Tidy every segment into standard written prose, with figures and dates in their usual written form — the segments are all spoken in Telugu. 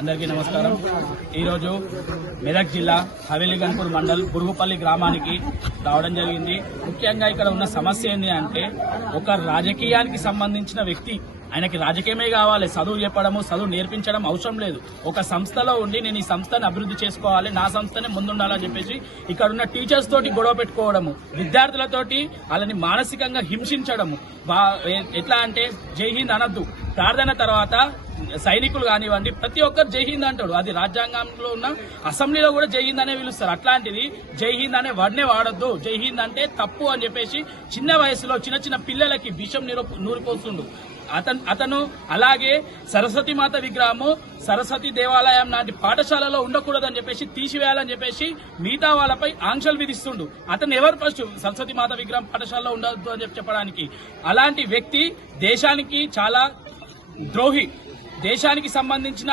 అందరికీ నమస్కారం. ఈరోజు మెదక్ జిల్లా హవేలీగన్పూర్ మండల్ బురుగుపల్లి గ్రామానికి రావడం జరిగింది. ముఖ్యంగా ఇక్కడ ఉన్న సమస్య ఏంటి అంటే, ఒక రాజకీయానికి సంబంధించిన వ్యక్తి, ఆయనకి రాజకీయమే కావాలి, చదువు చెప్పడము చదువు నేర్పించడం అవసరం లేదు. ఒక సంస్థలో ఉండి నేను ఈ సంస్థని అభివృద్ధి చేసుకోవాలి, నా సంస్థనే ముందుండాలని చెప్పేసి ఇక్కడ ఉన్న టీచర్స్ తోటి గొడవ పెట్టుకోవడము, విద్యార్థులతోటి వాళ్ళని మానసికంగా హింసించడము. ఎట్లా అంటే జై హింద్ అనద్దు, ప్రార్థన తర్వాత సైనికులు కానివ్వండి ప్రతి ఒక్కరు జై హింద్ అంటాడు. అది రాజ్యాంగంలో ఉన్న అసెంబ్లీలో కూడా జై హింద్ అనే పిలుస్తారు. అట్లాంటిది జై హింద్ అనే వర్డ్నే వాడొద్దు, జై హింద్ అంటే తప్పు అని చెప్పేసి చిన్న వయసులో చిన్న పిల్లలకి విషం నూరిపోతుండు అతను. అలాగే సరస్వతి మాత విగ్రహము సరస్వతి దేవాలయం లాంటి పాఠశాలలో ఉండకూడదని చెప్పేసి తీసివేయాలని చెప్పేసి మిగతా వాళ్ళపై ఆంక్షలు విధిస్తుండు. అతను ఎవరు ఫస్ట్ సరస్వతి మాత విగ్రహం పాఠశాలలో ఉండవద్దు అని చెప్పడానికి? అలాంటి వ్యక్తి దేశానికి చాలా ద్రోహి. దేశానికి సంబంధించిన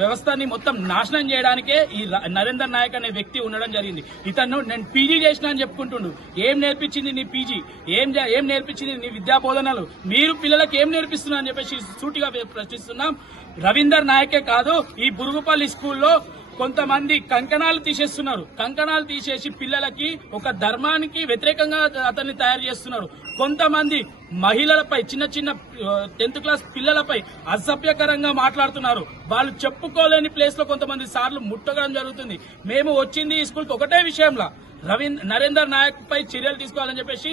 వ్యవస్థని మొత్తం నాశనం చేయడానికే ఈ నరేందర్ నాయక్ అనే వ్యక్తి ఉండడం జరిగింది. ఇతను నేను పీజీ చేసిన అని చెప్పుకుంటుండు. ఏం నేర్పించింది నీ పీజీ? ఏం నేర్పించింది నీ విద్యా బోధనలు? మీరు పిల్లలకు ఏం నేర్పిస్తున్నారు అని చెప్పేసి సూటిగా ప్రశ్నిస్తున్నాం. రవీందర్ నాయకే కాదు, ఈ బురుగుపల్లి స్కూల్లో కొంతమంది కంకణాలు తీసేస్తున్నారు. కంకణాలు తీసేసి పిల్లలకి ఒక ధర్మానికి వ్యతిరేకంగా అతన్ని తయారు చేస్తున్నారు. కొంతమంది మహిళలపై చిన్న 10th క్లాస్ పిల్లలపై అసభ్యకరంగా మాట్లాడుతున్నారు. వాళ్ళు చెప్పుకోలేని ప్లేస్ లో కొంతమంది సార్లు ముట్టగడం జరుగుతుంది. మేము వచ్చింది ఈ స్కూల్కి ఒకటే విషయంలో, నరేందర్ నాయక్ పై చర్యలు తీసుకోవాలని చెప్పేసి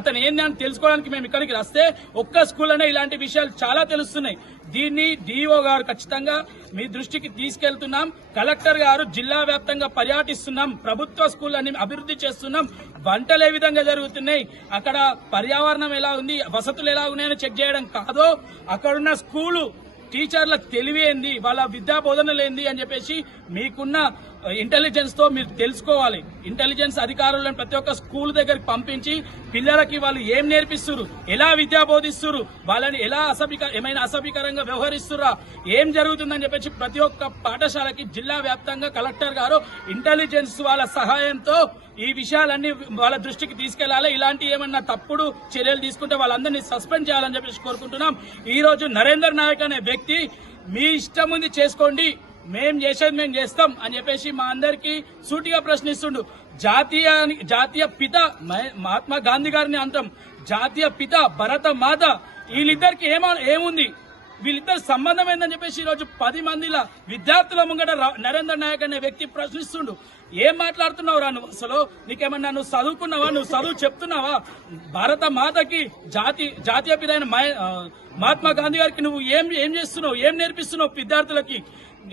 అతను ఏందని తెలుసుకోవడానికి మేము ఇక్కడికి వస్తే ఒక్క స్కూల్లోనే ఇలాంటి విషయాలు చాలా తెలుస్తున్నాయి. దీన్ని డిఓ గారు ఖచ్చితంగా మీ దృష్టికి తీసుకెళ్తున్నాం. కలెక్టర్ గారు జిల్లా వ్యాప్తంగా పర్యటిస్తున్నాం. ప్రభుత్వ స్కూళ్ళని అభివృద్ధి చేస్తున్నాం. వంటలు ఏ విధంగా జరుగుతున్నాయి, అక్కడ పర్యావరణం ఎలా ఉంది, వసతులు ఎలా ఉన్నాయని చెక్ చేయడం కాదు, అక్కడున్న స్కూలు టీచర్ల తెలివి ఏంది, వాళ్ళ విద్యా బోధనలు ఏంది అని చెప్పేసి మీకున్న ఇంటెలిజెన్స్ తో మీరు తెలుసుకోవాలి. ఇంటెలిజెన్స్ అధికారులను ప్రతి ఒక్క స్కూల్ దగ్గరికి పంపించి పిల్లలకి వాళ్ళు ఏం నేర్పిస్తున్నారు, ఎలా విద్యా బోధిస్తున్నారు, వాళ్ళని ఎలా ఏమైనా అసభ్యకరంగా వ్యవహరిస్తురా, ఏం జరుగుతుందని చెప్పేసి ప్రతి ఒక్క పాఠశాలకి జిల్లా వ్యాప్తంగా కలెక్టర్ గారు ఇంటెలిజెన్స్ వాళ్ళ సహాయంతో ఈ విషయాలన్నీ వాళ్ళ దృష్టికి తీసుకెళ్లాలి. ఇలాంటి ఏమన్నా తప్పుడు చర్యలు తీసుకుంటే వాళ్ళందరినీ సస్పెండ్ చేయాలని చెప్పేసి కోరుకుంటున్నాం. ఈ రోజు నరేందర్ నాయక్ అనే వ్యక్తి మీ ఇష్టం ఉంది చేసుకోండి, మేం చేసేది మేము చేస్తాం అని చెప్పేసి మా అందరికీ సూటిగా ప్రశ్నిస్తుండు. జాతీయ పిత మహాత్మా గాంధీ గారిని అంటాం, జాతీయ పిత భరత మాత, వీళ్ళిద్దరికి ఏముంది, వీళ్ళిద్దరు సంబంధం ఏందని చెప్పేసి ఈరోజు 10 మందిల విద్యార్థుల ముంగట నరేందర్ నాయక్ అనే వ్యక్తి ప్రశ్నిస్తుండు. ఏం మాట్లాడుతున్నావురా నువ్వు? అసలు నీకేమన్నా నువ్వు చదువుకున్నావా? నువ్వు చదువు చెప్తున్నావా? భారత మాతకి జాతీయ పిత అయిన మహాత్మా గాంధీ గారికి నువ్వు ఏం చేస్తున్నావు, ఏం నేర్పిస్తున్నావు విద్యార్థులకి?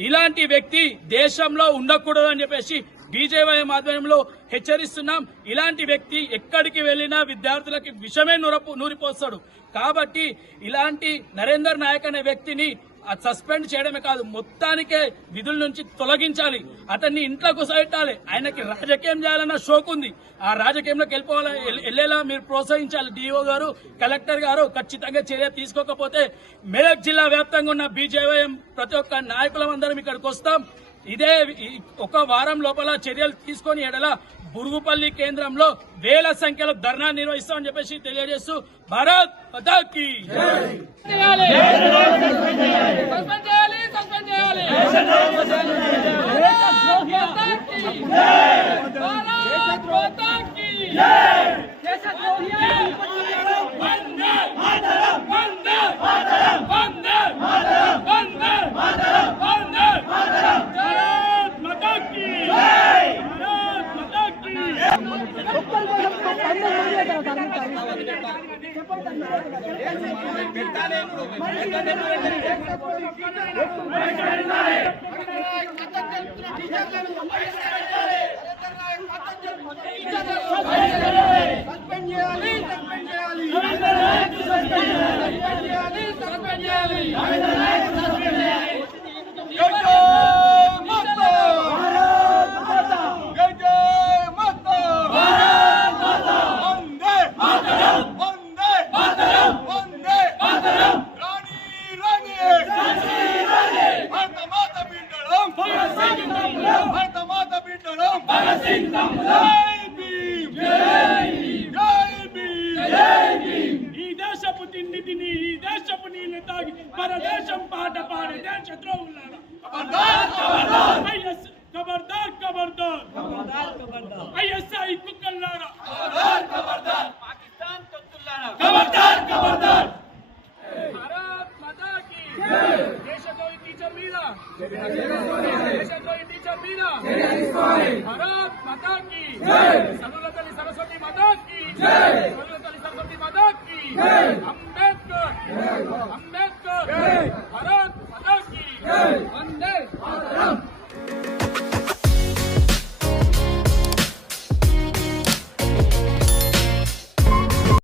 ఇలాంటి వ్యక్తి దేశంలో ఉండకూడదు అని చెప్పేసి బీజేవైఎం ఆధ్వర్యంలో హెచ్చరిస్తున్నాం. ఇలాంటి వ్యక్తి ఎక్కడికి వెళ్లినా విద్యార్థులకి విషమే నూరిపోస్తాడు. కాబట్టి ఇలాంటి నరేందర్ నాయక్ అనే వ్యక్తిని సస్పెండ్ చేయడమే కాదు, మొత్తానికే విధుల నుంచి తొలగించాలి, అతన్ని ఇంట్లో కూర్చోబెట్టాలి. ఆయనకి రాజకీయం చేయాలన్న షోక్ ఉంది, ఆ రాజకీయంలోకి వెళ్ళేలా మీరు ప్రోత్సహించాలి. డిఓ గారు, కలెక్టర్ గారు ఖచ్చితంగా చర్య తీసుకోకపోతే మెదక్ జిల్లా వ్యాప్తంగా ఉన్న బీజేవైఎం ప్రతి ఒక్క నాయకులందరం ఇక్కడికి వస్తాం. ఇదే ఒక వారం లోపల చర్యలు తీసుకొని ఎడల బురుగుపల్లి కేంద్రంలో వేల సంఖ్యలో ధర్నా నిర్వహిస్తామని చెప్పేసి తెలియజేస్తూ భారత్ మాతా కీ ఈ దేశపు తిండి తిని ఈ దేశపు నీళ్లు తాగి పరదేశం పాట పాడే దేశ ద్రోహులారా खबरदार ISI कुकल्लारा पाकिस्तान तत्तुल्लारा खबरदार भारत माता की देशद्रोही टीचर मीरा भारत माता की सरुलतली सरस्वती माता की